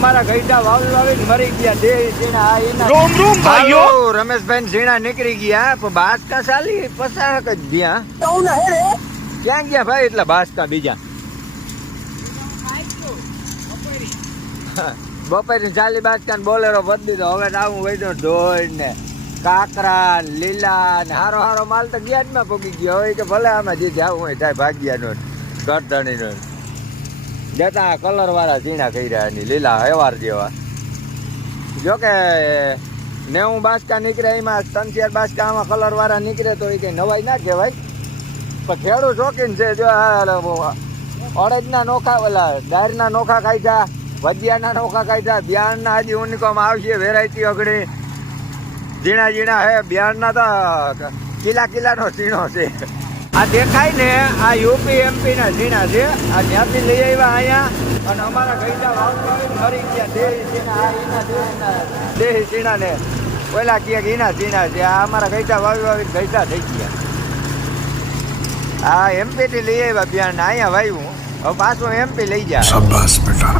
અમારા ગઈટા વાવી મરી ગયા દેહ ઝીણા આ એના રોમ રોમ ભાઈઓ રમેશભાઈ ઝીણા નીકળી ગયા પણ બાસકા ચાલી પસાક જ ગયા ક્યાં ગયા ભાઈ એટલે બાસકા બીજા બપોર ચાલી બાસકા ને બોલેરો બદલી દીધો હવે આવું વૈદો ઢોળ ને કાકરા લીલા ને હારો હારો માલ તો ગયા જ માં પગી ગયો હોય કે ભલે આમાં જે જાવું હોય થાય ભાગ્યાનો ગરદણીનો જતા કલર વાળા ઝીણા કર્યા એની લીલા હેવાર જેવા જોકે 90 બાસકા નીકળે એમાં 3-4 બાસકા આમાં કલર વાળા નીકળે તો એ કઈ નવાઈ ના કહેવાય પણ ખેડૂત શોખીન છે જો અડદના નોખા ઓલા દાળના નોખા કાઢ્યા ભજીયાના નોખા કાઢ્યા બિયારણના હજી ઉનકોમાં આવશે વેરાયટી અઘડી ઝીણા ઝીણા હે બિયારણના તો કિલ્લાનો ઝીણો છે આ દેખાય ને આ યુપી એમપી ના ઝીણા છે આ ત્યાંથી લઈ આવ્યા અહીંયા અને અમારા ગઈડા વાવી મરી ગયા દેહી ઝીણા ને પેલા ક્યાંક એના ઝીણા છે આ અમારા ગઈડા વાવી ગઈડા થઈ ગયા આ એમપી થી લઈ આવ્યા બિયારણ અહીંયા વાવ્યું હવે પાછું એમપી લઈ જાય શાબાશ બેટા